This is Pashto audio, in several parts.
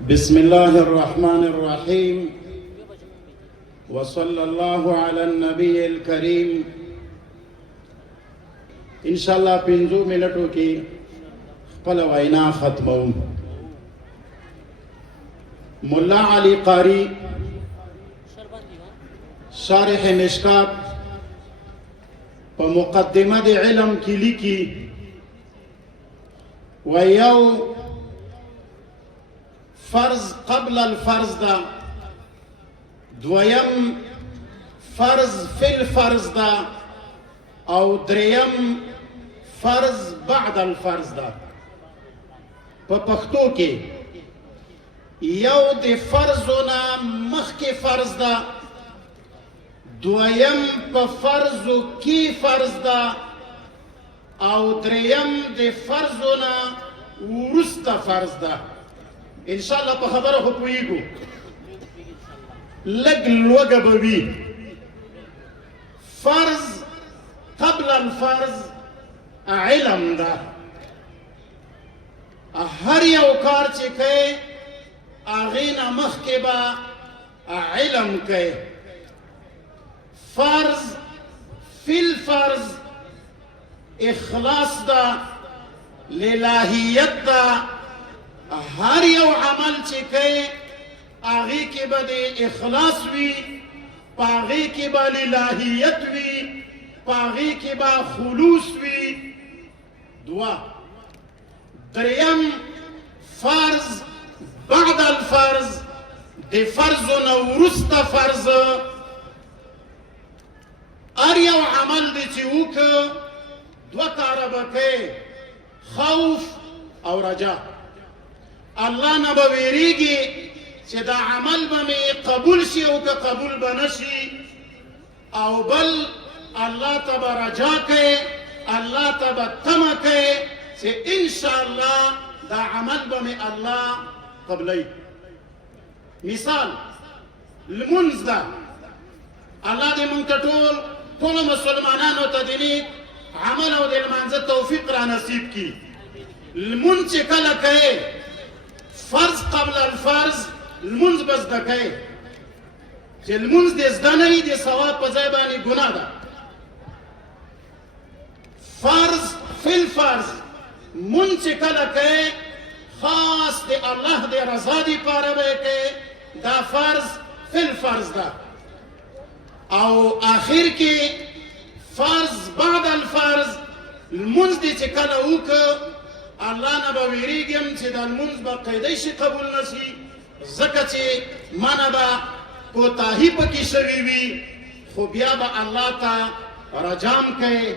بسم الله الرحمن الرحيم وصلى الله على النبي الكريم. ان شاء الله 5 منټو کې خپل وینا ختموم. مولا علی قاری شارح مشکات په مقدمه د علم کې لیکي ويو فرض قبل الفرض دا، دویم فرض فی الفرض دا، او دریم فرض بعد الفرض دا. په پښتو کې یو د فرضونه مخکې فرض دا، دویم په فرضو کې فرض دا، او دریم د فرضونه وروسته فرض دا. ان شاء الله په خبره خو پوهیږو، لږ لوږه به وي. فرض قبل الفرض علم ده. هر یو کار چې کوي هغې نه مخکې به علم کوي. فرض فی الفرض اخلاص ده، للهیت ده. هر یو عمل چې کوي هغې کې به د اخلاص وي، په هغې کې به للهیت وي، په هغې کې به خلوص وي. دوه. دریم فرض بعد الفرض، د فرضو نه وروسته فرض. هر یو عمل دی چې وکړه دوه کاره به کوي، خوف او رجا. الله نه به ویریږي چې دا عمل به مې قبول شي او که قبول به نه شي، او بل الله ته به رجا کوي، الله ته به تمه کوي چې انشاءالله دا عمل به مې الله قبلوي. مثال لمونځ ده. الله دې موږ ته ټولو مسلمانانو ته د نیک عمل او د لمانځه توفیق را نصیب کړي. لمونځ چې کله کوي فرض قبل الفرض، لمونځ به زده کوي. چې لمونځ دې زده نه وي د ثواب په ځای باندې ګناه ده. فرض فی الفرض، مونځ چې کله کوي خاص د الله د رضا دپاره به یې کوي، دا فرض فی الفرض ده. او آخر کې فرض بعد الفرض، لمونځ دې چې کله وکړه الله نه به ویریږم چې دا لمونځ به قیدی شي قبول نه شي، ځکه چې ما نه به کوتاهي پکې شوي وي. خو بیا به الله ته رجام کوي،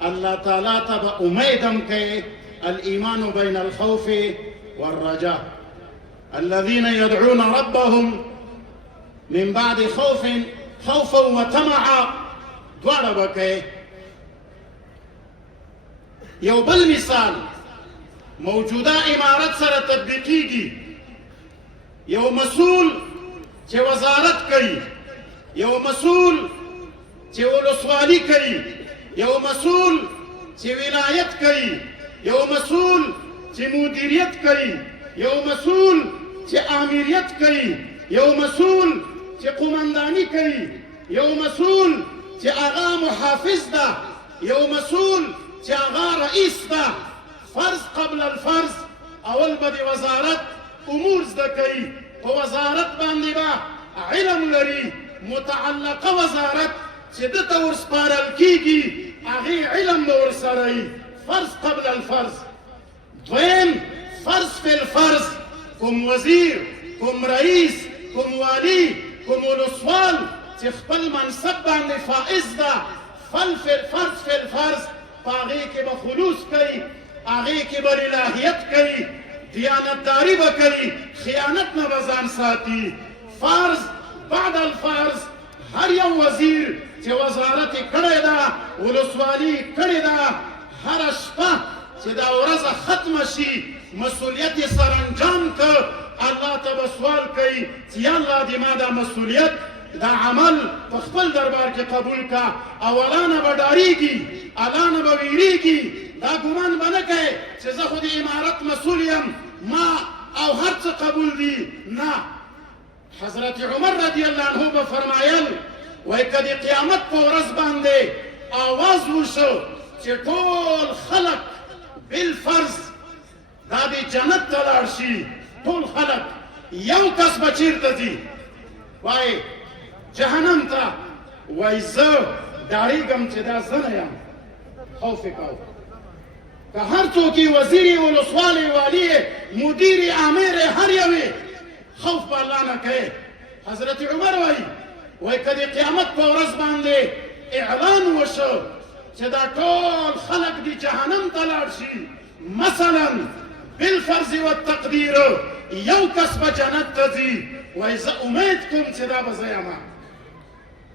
الله تعالی ته به امیدم کوي. الایمان بین الخوف والرجاء. الذين يدعون ربهم من بعد خوفا وطمعا. دواړه به کوي. یو بل مثال موجوده امارت سره تطبیقیږي. یو مسئول چې وزارت کوي، یو مسئول چې ولسوالي کوي، یو مسئول چې ولایت کوي، یو مسئول چې مدیریت کوي، یو مسئول چې امریت کوي، یو مسئول چې قمندانی کوي، یو مسئول چې هغه محافظ ده، یو مسئول چې هغه رئیس ده. فرض قبل الفرض اول به د وزارت امور زده کوي، په وزارت باندې به علم لري. متعلقه وزارت چې ده ته ورسپارل کېږي هغې علم به ورسره وي. فرض قبل الفرض. دویم فرض فی الفرض، کوم وزیر، کوم رئیس، کوم والی، کوم ولسوال چې خپل منصب باندې فائز ده، فرض فی الفرض، په هغې کې به خلوص کوي، هغې کې به الهیت کوي، دیانتداري به کوي، خیانت نه به ځان ساتي. فرض بعد الفرض، هر یو وزیر چې وزارت یې کړی ده، ولسوالي یې کړې ده، هره شپه چې دا ورځه ختمه شي مسؤلیت یې سرانجام که الله ته به سوال کوي چې یا الله دې ما دا مسؤلیت، دا عمل په خپل دربار کې قبول کا. اولا نه به ډارېږي، الله نه به ویریږي، دا ګمان به نه کوي چې زه خو د امارت مسؤول یم، ما او هر څه قبول دي. نه، حضرت عمر رضی الله عنه به فرمایل وای که د قیامت په ورځ باندې آواز وشو چې ټول خلق بالفرض دا د جنت ته لاړ شي، ټول خلق، یو کس به چیرته ځي؟ وای جهنم ته. وای زه ډارېږم چې دا زه نه یم. خوف یې کوو. که هر څوک یې وزیر یې، ولسوال یې، والي یې، مدیر یې، امیر یې، هر یو یې، خوف په الله نه کوې. حضرت عمر وای که د قیامت په ورځ باندې اعلان وشو چې دا ټول خلق د جهنم ته لاړ شي، مثلا بالفرض والتقدیر یو کس به جنت ته ځي، وای زه امید کوم چې دا به زه یم.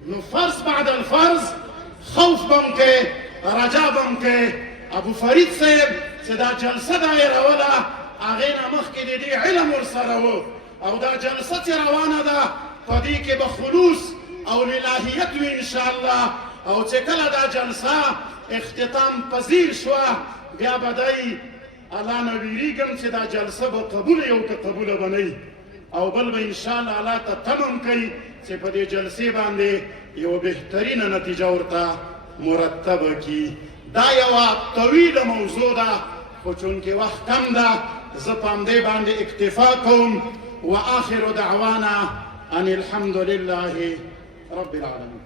نو فرض بعد الفرض خوف به م کوې، رجا به م کوې. ابو فرید صاحب چې دا جلسه دایروله هغې نه مخکې د دې علم ورسره و، او دا جلسه چې روانه ده په دې کې به خلوص او للهیت وي انشاءالله. او چې کله دا جلسه اختتام پذیر شوه بیا به دی الله نه ویریږم چې دا جلسه به قبوله یو که قبوله به نه. او بل به انشاءالله الله ته تمم کوي چې په دې جلسې باندې یو بهترینه نتیجه ورته مرتبه کړي. دا یوه طویله موضوع ده، خو چونکې وخت کم ده زه په همدې باندې اکتفا کوم. وآخر دعوانا ان الحمد لله رب العالمين.